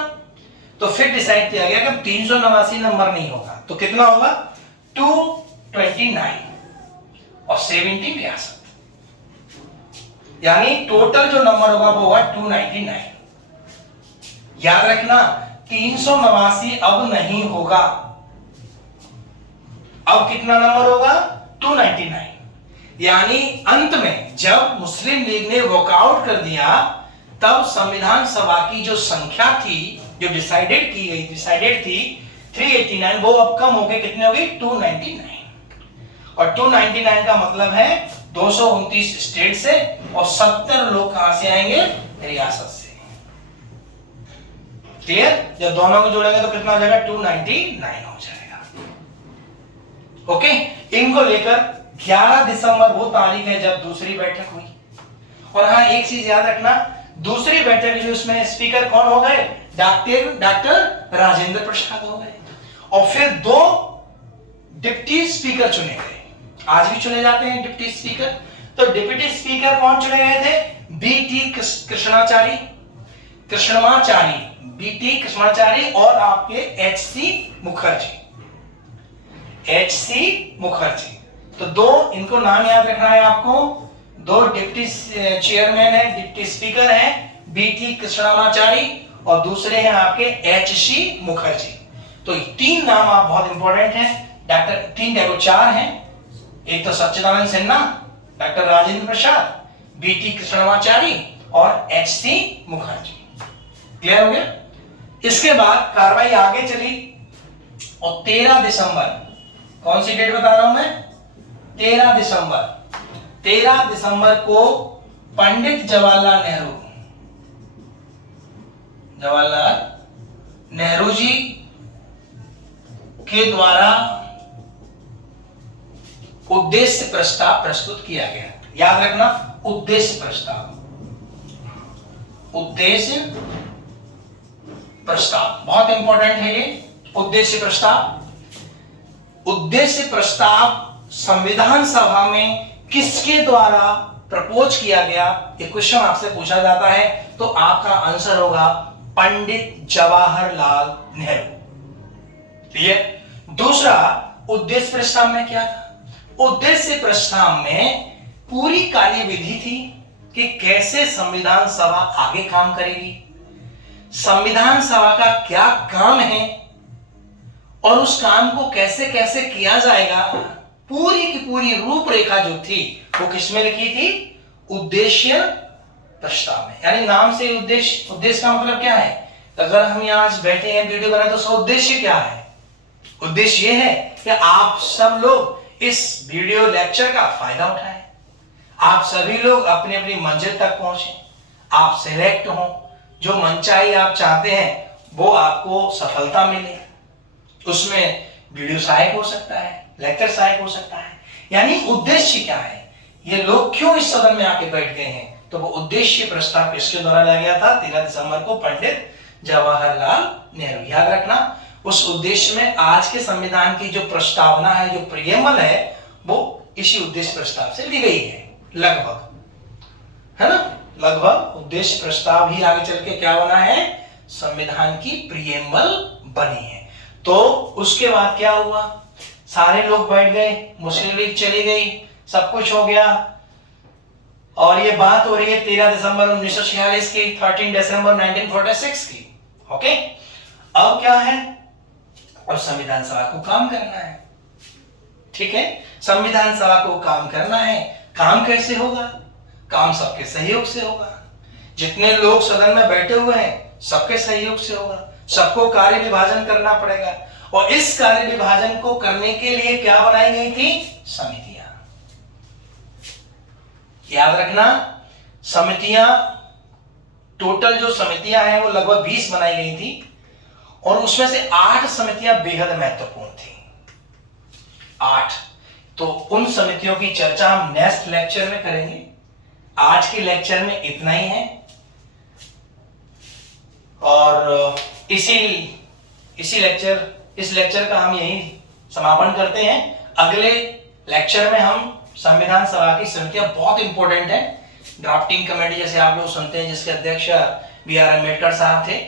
तो फिर डिसाइड किया गया कि 389 नंबर नहीं होगा, तो कितना होगा? 229 और 70 रियासत, यानी टोटल जो नंबर होगा वो होगा 299। याद रखना, 389 अब नहीं होगा। अब कितना नंबर होगा? 299। यानी अंत में जब मुस्लिम लीग ने वॉकआउट कर दिया, तब संविधान सभा की जो संख्या थी, जो डिसाइडेड थी 389, वो अब कम हो गई। कितने हो गई? 299। और 299 का मतलब है 229 स्टेट से और 70 लोग कहां से आएंगे? रियासत से। क्लियर? जब दोनों को जोड़ेंगे तो कितना हो जाएगा? 299 हो जाएगा। ओके, इनको लेकर 11 दिसंबर वो तारीख है जब दूसरी बैठक हुई। और हाँ, एक चीज याद रखना, दूसरी बैठक जो उसमें स्पीकर कौन हो गए? डॉक्टर राजेंद्र प्रसाद हो गए। और फिर 2 डिप्टी स्पीकर चुने गए। आज भी चुने जाते हैं डिप्टी स्पीकर। तो डिप्टी स्पीकर कौन चुने गए थे? बीटी कृष्णाचारी और आपके एचसी मुखर्जी। तो 2 इनको नाम याद रखना है आपको। 2 डिप्टी चेयरमैन है, डिप्टी स्पीकर हैं, बीटी कृष्णाचारी और दूसरे हैं आपके एचसी मुखर्जी। तो 3 नाम आप बहुत इंपॉर्टेंट हैं। 4 हैं, एक तो सच्चिदानंद सिन्हा, डॉक्टर राजेंद्र प्रसाद, बीटी कृष्णाचारी और एचसी मुखर्जी। क्लियर हो गया? इसके बाद कार्रवाई आगे चली और 13 दिसंबर, कौन सी डेट बता रहा हूं मैं? 13 दिसंबर को पंडित जवाहरलाल नेहरू जी के द्वारा उद्देश्य प्रस्ताव प्रस्तुत किया गया। याद रखना, उद्देश्य प्रस्ताव बहुत इंपॉर्टेंट है ये उद्देश्य प्रस्ताव। उद्देश्य प्रस्ताव संविधान सभा में किसके द्वारा प्रपोज किया गया, ये क्वेश्चन आपसे पूछा जाता है तो आपका आंसर होगा पंडित जवाहरलाल नेहरू। क्लियर। दूसरा, उद्देश्य प्रस्ताव में क्या था? उद्देश्य प्रस्ताव में पूरी कार्यविधि थी कि कैसे संविधान सभा आगे काम करेगी, संविधान सभा का क्या काम है और उस काम को कैसे कैसे किया जाएगा, पूरी की पूरी रूपरेखा जो थी वो किसमें लिखी थी? उद्देश्य प्रस्ताव में। यानी नाम से उद्देश्य, उद्देश्य का मतलब क्या है? अगर हम यहाँ आज बैठे हैं वीडियो बनाए तो उसका उद्देश्य क्या है? उद्देश्य ये है कि आप सब लोग इस वीडियो लेक्चर का फायदा उठाएं, आप सभी लोग अपनी अपनी मंजिल तक पहुंचे, आप सिलेक्ट हो, जो मनचाही आप चाहते हैं वो आपको सफलता मिले। उसमें वीडियो सहायक हो सकता है, लेक्चर सहायक हो सकता है। यानी उद्देश्य क्या है, ये लोग क्यों इस सदन में आके बैठ गए हैं, तो वो उद्देश्य प्रस्ताव किसके द्वारा लाया गया था? 13 दिसंबर को पंडित जवाहरलाल नेहरू। याद रखना, उस उद्देश्य में आज के संविधान की जो प्रस्तावना है, जो प्रियम्बल है, वो इसी उद्देश्य प्रस्ताव से ली गई है लगभग, है ना? लगभग उद्देश्य प्रस्ताव ही आगे चल के क्या बना है? संविधान की प्रियम्बल बनी है। तो उसके बाद क्या हुआ? सारे लोग बैठ गए, मुस्लिम लीग चली गई, सब कुछ हो गया और ये बात हो रही है 13 दिसंबर 1946 की, 13 दिसंबर 1946 की। ओके, अब क्या है? अब संविधान सभा को काम करना है। ठीक है, संविधान सभा को काम करना है। काम कैसे होगा? काम सबके सहयोग से होगा। जितने लोग सदन में बैठे हुए हैं सबके सहयोग से होगा। सबको कार्य विभाजन करना पड़ेगा और इस कार्य विभाजन को करने के लिए क्या बनाई गई थी? समितियां। याद रखना, समितियां, टोटल जो समितियां हैं वो लगभग 20 बनाई गई थी और उसमें से 8 समितियां बेहद महत्वपूर्ण थी। 8। तो उन समितियों की चर्चा हम नेक्स्ट लेक्चर में करेंगे। आज के लेक्चर में इतना ही है और इस लेक्चर का हम यही समापन करते हैं। अगले लेक्चर में हम संविधान सभा की समितियां बहुत इंपॉर्टेंट है। ड्राफ्टिंग कमेटी जैसे आप लोग सुनते हैं, जिसके अध्यक्ष BR अम्बेडकर साहब थे,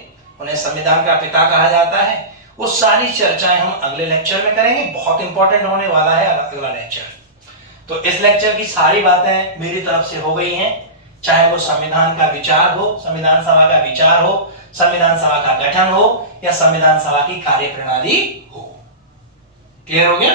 उन्हें संविधान का पिता कहा जाता है। वो सारी चर्चाएं हम अगले लेक्चर में करेंगे। बहुत इंपॉर्टेंट होने वाला है अगला लेक्चर। तो इस लेक्चर की सारी बातें मेरी तरफ से हो गई हैं, चाहे वो संविधान का विचार हो, संविधान सभा का विचार हो, संविधान सभा का गठन हो या संविधान सभा की कार्यप्रणाली हो। क्लियर हो गया?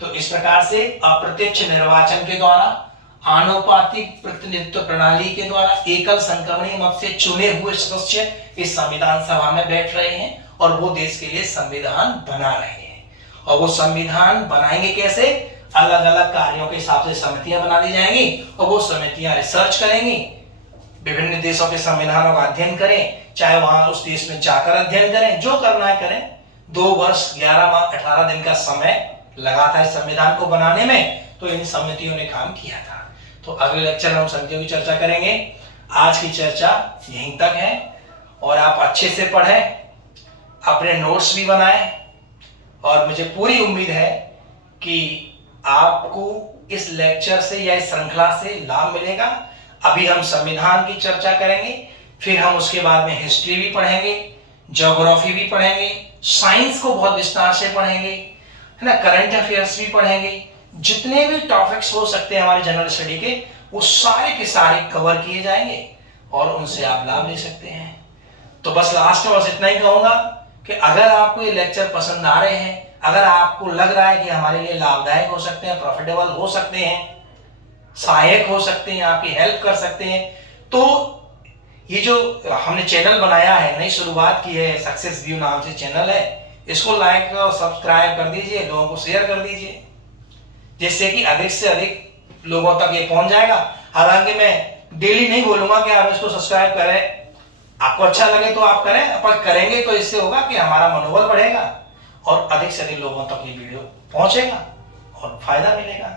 तो इस प्रकार से अप्रत्यक्ष निर्वाचन के द्वारा, आनुपातिक प्रतिनिधित्व प्रणाली के द्वारा एकल संक्रमणीय मत से चुने हुए सदस्य इस संविधान सभा में बैठ रहे हैं और वो देश के लिए संविधान बना रहे हैं। और वो संविधान बनाएंगे कैसे? अलग अलग कार्यों के हिसाब से समितियां बना दी जाएंगी और वो समितियां रिसर्च करेंगी, विभिन्न देशों के संविधानों का अध्ययन करें, चाहे वहां उस देश में जाकर अध्ययन करें, जो करना है करें। 2 वर्ष 11 माह 18 दिन का समय लगा था इस संविधान को बनाने में, तो इन समितियों ने काम किया था। तो अगले लेक्चर में हम समितियों की चर्चा करेंगे। आज की चर्चा यहीं तक है और आप अच्छे से पढ़ें, अपने नोट्स भी बनाएं और मुझे पूरी उम्मीद है कि आपको इस लेक्चर से या इस श्रृंखला से लाभ मिलेगा। अभी हम संविधान की चर्चा करेंगे, फिर हम उसके बाद में हिस्ट्री भी पढ़ेंगे, ज्योग्राफी भी पढ़ेंगे, साइंस को बहुत विस्तार से पढ़ेंगे, है ना, करंट अफेयर्स भी पढ़ेंगे। जितने भी टॉपिक्स हो सकते हैं हमारे जनरल स्टडी के, वो सारे के सारे कवर किए जाएंगे और उनसे आप लाभ ले सकते हैं। तो बस लास्ट में बस इतना ही कहूंगा कि अगर आपको ये लेक्चर पसंद आ रहे हैं, अगर आपको लग रहा है कि हमारे लिए लाभदायक हो सकते हैं, प्रॉफिटेबल हो सकते हैं, सहायक हो सकते हैं, आपकी हेल्प कर सकते हैं, तो ये जो हमने चैनल बनाया है, नई शुरुआत की है, सक्सेस व्यू नाम से चैनल है, इसको लाइक और सब्सक्राइब कर दीजिए, लोगों को शेयर कर दीजिए, जिससे कि अधिक से अधिक लोगों तक ये पहुंच जाएगा। हालांकि मैं डेली नहीं बोलूंगा कि आप इसको सब्सक्राइब करें, आपको अच्छा लगे तो आप करें, पर करेंगे तो इससे होगा कि हमारा मनोबल बढ़ेगा और अधिक से अधिक लोगों तक ये वीडियो पहुंचेगा और फायदा मिलेगा।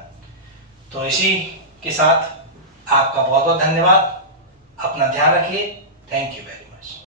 तो इसी के साथ आपका बहुत बहुत धन्यवाद। अपना ध्यान रखिए। Thank you very much.